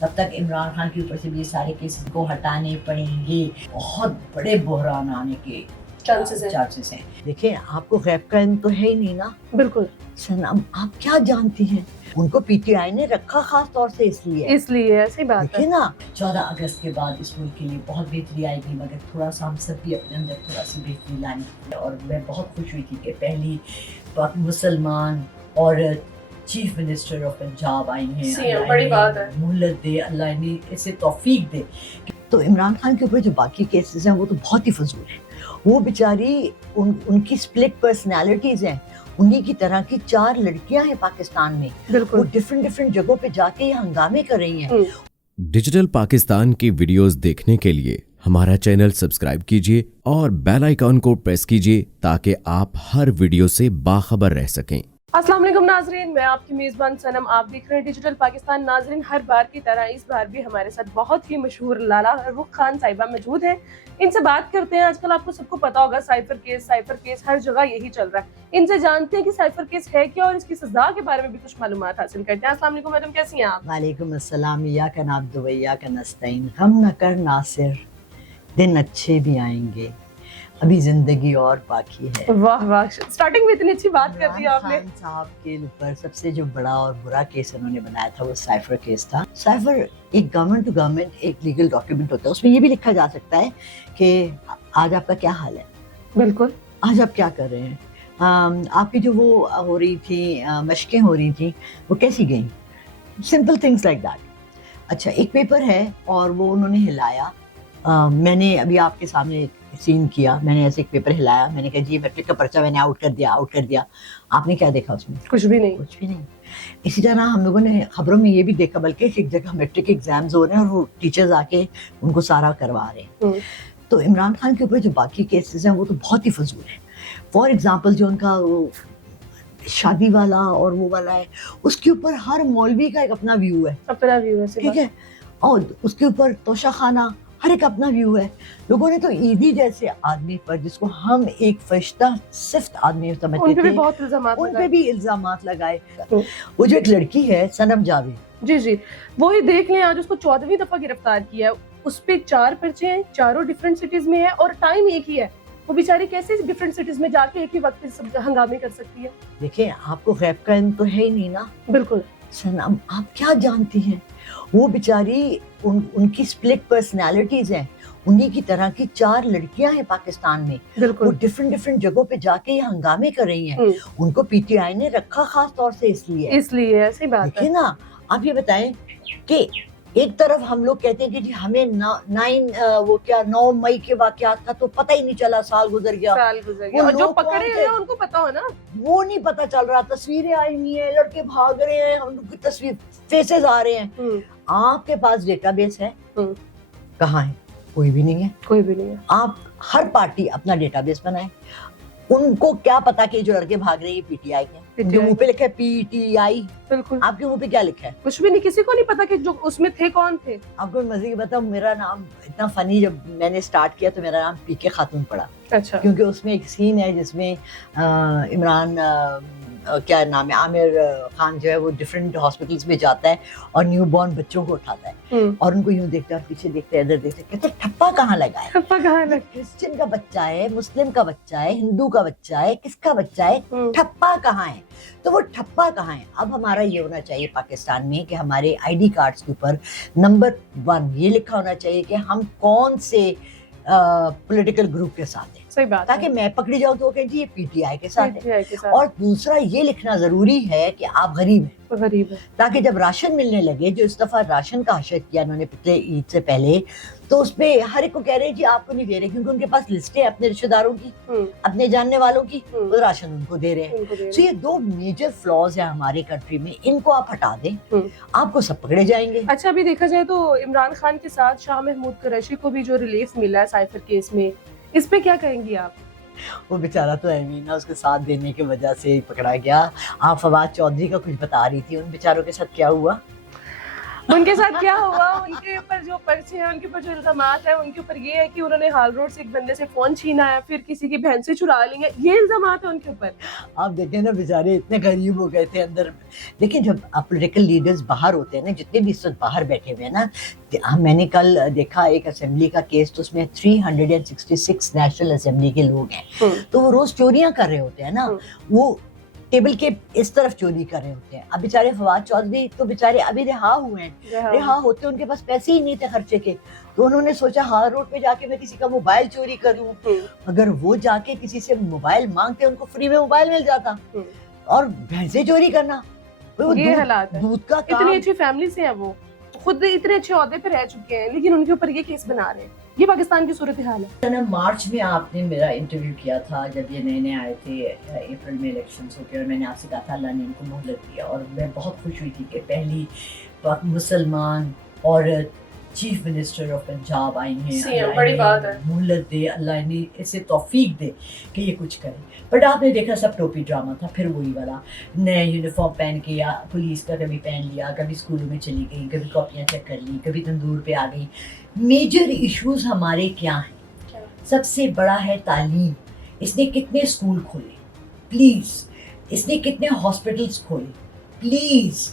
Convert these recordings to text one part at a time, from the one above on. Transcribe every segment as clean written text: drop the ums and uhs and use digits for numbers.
तब तक इमरान खान के ऊपर से भी ये सारे केसेस को हटाने पड़ेंगे। बहुत बड़े बहरान आने के चांसेस हैं। देखिए, आपको गैब का इल्म तो है ही नहीं ना। बिल्कुल सनम, आप क्या जानती हैं? उनको पीटीआई ने रखा खास तौर से इसलिए ऐसी बात देखिए ना, 14 अगस्त के बाद इस मुल्क के लिए बहुत बेहतरी आएगी, मगर थोड़ा सा हम सब भी अपने अंदर थोड़ा सी बेहतरी लानी है। और मैं बहुत खुश हुई थी कि पहली मुसलमान और चीफ मिनिस्टर ऑफ पंजाब आई हैं। बड़ी बात है। मोहलत दे, अल्लाह ने इसे तौफीक दे। तो इमरान खान के ऊपर जो बाकी केसेस हैं वो तो बहुत ही फजूल हैं। वो बेचारी उनकी स्प्लिट पर्सनैलिटीज हैं। उन्हीं की तरह की 4 लड़कियां हैं पाकिस्तान में, वो डिफरेंट जगहों पे जाके ये हंगामे कर रही हैं। डिजिटल पाकिस्तान की वीडियोस देखने के लिए हमारा चैनल सब्सक्राइब कीजिए और बेल आइकॉन को प्रेस कीजिए ताकि आप हर वीडियो से बाखबर रह सकें। अस्सलाम वालेकुम नाजरीन, मैं आपकी मेज़बान सनम, आप देख रहे हैं डिजिटल पाकिस्तान। नाजरीन, हर बार की तरह इस बार भी हमारे साथ बहुत ही मशहूर लाला रुख खान साहिबा मौजूद हैं। इनसे बात करते हैं। आजकल आपको सबको पता होगा साइफर केस हर जगह यही चल रहा है। इनसे जानते हैं कि साइफर केस है क्या और इसकी सजा के बारे में भी कुछ मालूमात हासिल करते हैं। अस्सलाम वालेकुम मैडम, कैसी हैं आप? वालेकुम अस्सलाम, इय्याका नअब्दु व इय्याका नस्तईन। गम न कर नासिर, दिन अच्छे भी आएंगे, अभी जिंदगी और बाकी है। वाह वाह, स्टार्टिंग में इतनी अच्छी बात कर दी आपने। खान साहब के ऊपर सबसे जो बड़ा और बुरा केस उन्होंने बनाया था वो साइफर केस था। साइफर एक गवर्नमेंट टू गवर्नमेंट एक लीगल डॉक्यूमेंट होता है। उसमें ये भी लिखा जा सकता है कि आज आपका क्या हाल है, बिल्कुल, आज आप क्या कर रहे हैं, आपकी जो वो हो रही थी मशकें हो रही थी वो कैसी गई, सिंपल थिंग्स लाइक दैट। अच्छा, एक पेपर है और वो उन्होंने हिलाया। मैंने अभी आपके सामने एक सीन किया, मैंने ऐसे एक पेपर हिलाया, मैंने कहा जी मैट्रिक का पर्चा मैंने आउट कर दिया। आपने क्या देखा उसमें? कुछ भी नहीं। इसी तरह हम लोगों ने खबरों में ये भी देखा, बल्कि एक जगह मैट्रिक एग्जाम्स हो रहे हैं और वो टीचर्स आके उनको सारा करवा रहे हैं। तो इमरान खान के ऊपर जो बाकी केसेस हैं वो तो बहुत ही फजूल हैं। फॉर एग्जाम्पल जो उनका वो शादी वाला और वो वाला है, उसके ऊपर हर मौलवी का एक अपना व्यू है, ठीक है। और उसके ऊपर तोशा खाना, हर एक अपना व्यू है। लोगों ने तो ईदी जैसे आदमी पर, जिसको हम एक फरिश्ता सिफ्त आदमी समझते थे, उन पे भी इल्जामात लगाए। वो जो एक लड़की है सनम जावेद, जी, वो ही देख लें, आज उसको 14वीं दफा गिरफ्तार किया है। उस पे 4 पर्चे हैं, चारों डिफरेंट सिटीज में है और टाइम एक ही है। वो बेचारी कैसे डिफरेंट सिटीज में जाके एक ही वक्त सब हंगामे कर सकती है? देखिए, आपको गैब का इल्म तो है ही नहीं ना। बिल्कुल। सनम, आप क्या जानती हैं? वो बेचारी उनकी स्प्लिट पर्सनैलिटीज हैं। उन्हीं की तरह की 4 लड़कियां हैं पाकिस्तान में, वो डिफरेंट जगहों पे जाके ये हंगामे कर रही हैं। उनको पीटीआई ने रखा खास तौर से इसलिए ऐसी बात है। देखिए ना, आप ये बताएं कि एक तरफ हम लोग कहते हैं कि जी हमें 9 मई के वाकयात का तो पता ही नहीं चला, साल गुजर गया। और जो पकड़े हैं उनको पता हो ना, वो नहीं पता चल रहा। तस्वीरें आई हुई हैं, लड़के भाग रहे हैं, हम लोग की तस्वीर फेसेस आ रहे हैं। आपके पास डेटाबेस है? कहाँ है? कोई भी नहीं है। आप हर पार्टी अपना डेटाबेस बनाए। उनको क्या पता कि जो लड़के भाग रहे हैं पीटीआई के, जो मुंह पे लिखा है पीटीआई, बिल्कुल, आपके मुंह पे क्या लिखा है? कुछ भी नहीं। किसी को नहीं पता कि जो उसमें थे कौन थे। आपको मजे की बताऊं, मेरा नाम इतना फनी, जब मैंने स्टार्ट किया तो मेरा नाम पीके खातून पड़ा। अच्छा। क्योंकि उसमें एक सीन है जिसमें इमरान क्या नाम है, आमिर खान जो है वो डिफरेंट हॉस्पिटल्स में जाता है और न्यू बॉर्न बच्चों को उठाता है और उनको यूं देखता है, पीछे देखते हैं, इधर देखते हैं, कहते ठप्पा कहाँ लगा है? क्रिश्चियन का बच्चा है, मुस्लिम का बच्चा है, हिंदू का बच्चा है, किसका बच्चा है, ठप्पा कहाँ है? तो वो ठप्पा कहाँ है? अब हमारा ये होना चाहिए पाकिस्तान में कि हमारे आईडी कार्ड्स के ऊपर नंबर 1 ये लिखा होना चाहिए कि हम कौन से पॉलिटिकल ग्रुप के साथ है। सही बात, ताकि मैं पकड़ी जाऊं तो कहें जी ये पीटीआई के साथ है। और दूसरा ये लिखना जरूरी है कि आप गरीब हैं, ताकि जब राशन मिलने लगे, जो इस दफा राशन का हशर किया उन्होंने पिछले ईद से पहले, तो उसपे हर एक को कह रहे हैं जी आपको नहीं दे रहे, क्योंकि उनके पास लिस्टें अपने रिश्तेदारों की, अपने जानने वालों की, वो राशन उनको दे रहे हैं। तो ये 2 मेजर फ्लॉज है हमारे कंट्री में, इनको आप हटा दें, आपको सब पकड़े जाएंगे। अच्छा, अभी देखा जाए तो इमरान खान के साथ शाह महमूद कुरैशी को भी जो रिलीफ मिला है साइफर केस में, इस पे क्या कहेंगी आप? वो बेचारा तो एमीना उसके साथ देने की वजह से पकड़ा गया। आप फवाद चौधरी का कुछ बता रही थी, उन बेचारों के साथ क्या हुआ? उनके साथ क्या हुआ, उनके ऊपर जो पर्चे हैं, उनके ऊपर जो इल्जामात है, उनके ऊपर ये है कि उन्होंने हाल रोड से एक बंदे से फोन छीना है, फिर किसी की बहन से चुरा ली है, ये इल्जामात है उनके ऊपर. आप देखें ना बेचारे इतने गरीब हो गए थे अंदर. लेकिन जब पॉलिटिकल लीडर्स बाहर होते हैं ना, जितने भी इस वक्त बाहर बैठे हुए हैं ना, मैंने कल देखा एक असेंबली का केस, तो उसमें 366 नेशनल असेंबली के लोग हैं, तो वो रोज चोरियां कर रहे होते हैं ना, वो टेबल के इस तरफ चोरी कर रहे होते हैं. अब बेचारे फवाद चौधरी तो बेचारे अभी रिहा हुए हैं, रिहा होते उनके पास पैसे ही नहीं थे खर्चे के, तो उन्होंने सोचा हाल रोड पे जाके मैं किसी का मोबाइल चोरी करूं. अगर वो जाके किसी से मोबाइल मांगते उनको फ्री में मोबाइल मिल जाता, और भैंसे चोरी करना, ये हालात है. दूध का इतनी अच्छी फैमिली से है, वो खुद इतने अच्छे ओहदे पे रह चुके हैं, लेकिन उनके ऊपर ये केस बना रहे हैं. ये पाकिस्तान की सूरत हाल है. मार्च में आपने मेरा इंटरव्यू किया था जब ये नए नए आए थे, अप्रैल में इलेक्शंस होके, और मैंने आपसे कहा था अल्लाह ने इनको मोहलत दिया, और मैं बहुत खुश हुई थी कि पहली मुसलमान और चीफ मिनिस्टर ऑफ पंजाब आई हैं. बड़ी बात है. मोहलत दे अल्लाह ने, इसे तौफीक दे कि ये कुछ करे. बट आपने देखा सब टोपी ड्रामा था, फिर वही वाला नए यूनिफॉर्म पहन के, या पुलिस का कभी पहन लिया, कभी स्कूलों में चली गई, कभी कॉपियाँ चेक कर ली, कभी तंदूर पे आ गई. मेजर इश्यूज हमारे क्या हैं? सबसे बड़ा है तालीम. इसने कितने स्कूल खोले प्लीज, इसने कितने हॉस्पिटल्स खोले प्लीज.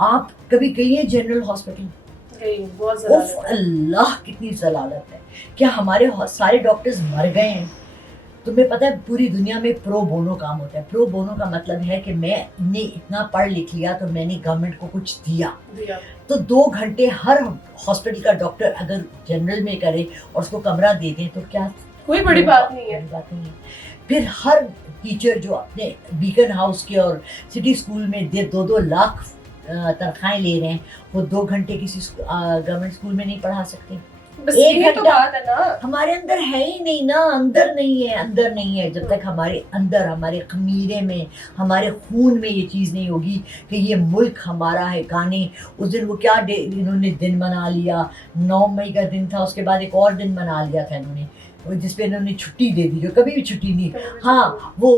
आप कभी गई है जनरल हॉस्पिटल? उफ अल्लाह कितनी जलालत है. क्या हमारे सारे डॉक्टर्स मर गए हैं? तुम्हें पता है पूरी दुनिया में प्रो बोनो काम होता है. प्रो बोनो का मतलब है कि मैंने इतना पढ़ लिख लिया तो मैंने गवर्नमेंट को कुछ दिया. तो 2 घंटे हर हॉस्पिटल का डॉक्टर अगर जनरल में करे और उसको कमरा दे दें तो क्या कोई बड़ी बात नहीं है. बात नहीं है. फिर हर टीचर जो अपने बीकन हाउस के और सिटी स्कूल में 2-2 लाख तनख्वाहें ले रहे हैं, वो 2 घंटे किसी गवर्नमेंट स्कूल में नहीं पढ़ा सकते. बस एक ये तो घंटा बात है ना, हमारे अंदर है ही नहीं ना, अंदर नहीं है. जब तक हमारे अंदर, हमारे खमीरे में, हमारे खून में ये चीज़ नहीं होगी कि ये मुल्क हमारा है. गाने उस दिन वो क्या इन्होंने दिन मना लिया, 9 मई का दिन था, उसके बाद एक और दिन मना लिया था इन्होंने, जिसपे इन्होंने छुट्टी दे दी जो कभी भी छुट्टी नहीं. हाँ, वो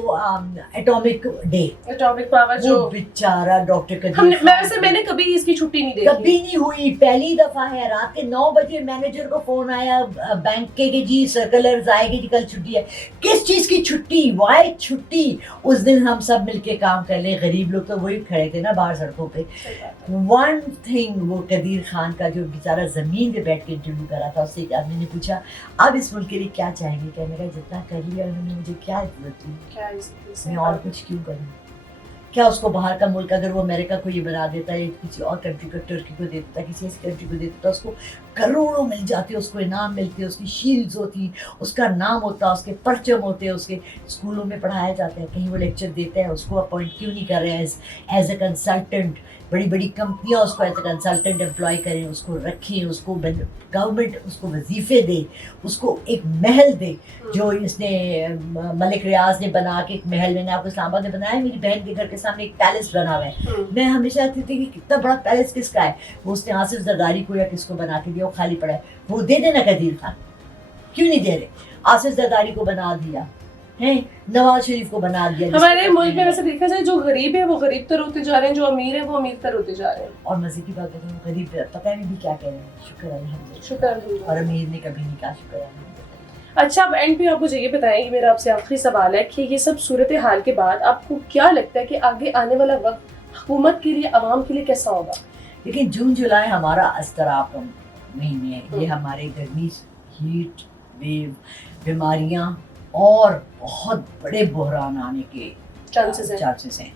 एटॉमिक डे, एटॉमिक पावर जो बेचारा डॉक्टर मैंने कभी इसकी छुट्टी नहीं देखी, कभी नहीं हुई. पहली दफा है. रात के 9 बजे मैनेजर को फोन आया बैंक के कि जी सर्कुलर आएगी जी, कल छुट्टी है. किस चीज की छुट्टी? वाई छुट्टी? उस दिन हम सब मिलके काम कर ले. गरीब लोग तो वही खड़े थे ना बाहर सड़कों पे. वन थिंग, वो कदीर खान का जो बेचारा जमीन पे बैठ के इंटरव्यू करा था, उससे एक आदमी ने पूछा अब इस मुल्क के लिए क्या चाहेंगे? कहने का जितना कर लिया उन्होंने, मुझे क्या जरूरत थी, मैं और कुछ क्यों करूँ? क्या उसको बाहर का मुल्क, अगर वो अमेरिका को ये बना देता है, किसी और कंट्री को, टर्की को दे देता, किसी ऐसी कंट्री को दे देता, उसको करोड़ों मिल जाते, उसको इनाम मिलते, उसकी शील्ड्स होती, उसका नाम होता, उसके परचम होते, उसके स्कूलों में पढ़ाया जाता है, कहीं वो लेक्चर देता है, उसको अपॉइंट क्यों नहीं कर रहे हैं एज अ कंसल्टेंट? बड़ी बड़ी कंपनियां उसको एज अ कंसल्टेंट एम्प्लॉय करें, उसको रखें, उसको गवर्नमेंट उसको वजीफे दे, उसको एक महल दे. जो इसने मलिक रियाज ने बना के एक महल, मैंने आपको इस्लामाबाद में बनाया, मेरी बहन के घर के सामने एक पैलेस बना हुआ है. मैं हमेशा कहती थी कि कितना बड़ा पैलेस किसका है. वो उसने आसिफ जरदारी को या किसको बना के दिया, वो खाली पड़ा है. वो दे देना कदीर खान, क्यों नहीं दे रहे? आसिफ जरदारी को बना दिया है, नवाज शरीफ को बना दिया. हमारे मुल्क में वैसे देखा जाए जो गरीब है वो गरीब तर होते जा रहे हैं, जो अमीर है वो अमीर तर होते जा रहे हैं. और मजे की बात है, गरीब पता नहीं भी क्या कह रहे हैं. शुक्र अल्हम्दुलिल्लाह, शुक्र अल्हम्दुलिल्लाह. और अमीर ने कभी नहीं कहा शुक्र अल्हम्दुलिल्लाह. अच्छा, अब एंड पे आप मुझे ये बताएं कि मेरा आपसे आखिरी सवाल है कि ये सब सूरत हाल के बाद आपको क्या लगता है कि आगे आने वाला वक्त हुकूमत के लिए, आवाम के लिए कैसा होगा? लेकिन जून जुलाई हमारा अस्तराब का महीने है. ये हमारे गर्मी, हीट वेव, बीमारियां और बहुत बड़े बहरान आने के चांसेस हैं.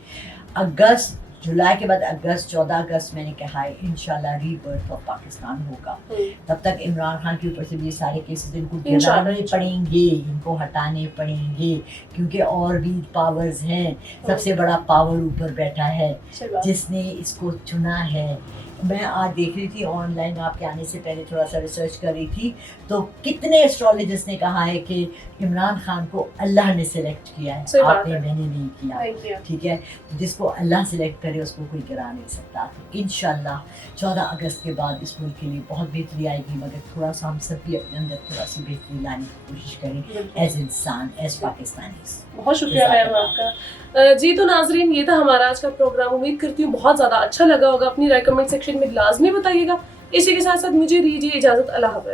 अगस्त, जुलाई के बाद अगस्त, 14 अगस्त मैंने कहा है इंशाल्लाह रीबर्थ ऑफ पाकिस्तान होगा. तब तक इमरान खान के ऊपर से भी ये सारे केसेस इनको गिराने पड़ेंगे, इनको हटाने पड़ेंगे, क्योंकि और भी पावर्स हैं. सबसे बड़ा पावर ऊपर बैठा है जिसने इसको चुना है. मैं आज देख रही थी ऑनलाइन, आपके आने से पहले थोड़ा सा रिसर्च कर रही थी, तो कितने एस्ट्रोलॉजर्स ने कहा है कि इमरान खान को अल्लाह ने सिलेक्ट किया है, आपने, मैंने नहीं किया. ठीक है, तो जिसको अल्लाह सिलेक्ट करे उसको कोई गिरा नहीं सकता. तो इंशाल्लाह 14 अगस्त के बाद इस मुल्क के लिए बहुत बेहतरी आएगी, मगर थोड़ा सा हम सब भी अपने अंदर थोड़ा सी बेहतरी लाने की कोशिश करें एज इंसान, एज पाकिस्तानी. बहुत शुक्रिया मैम आपका. जी तो नाजरीन, ये था हमारा आज का प्रोग्राम. उम्मीद करती हूँ बहुत ज़्यादा अच्छा लगा होगा. अपनी राय कमेंट सेक्शन सेक्शन में लाजमी बताइएगा. इसी के साथ साथ मुझे दीजिए इजाज़त. अल्लाह हाफ़िज़.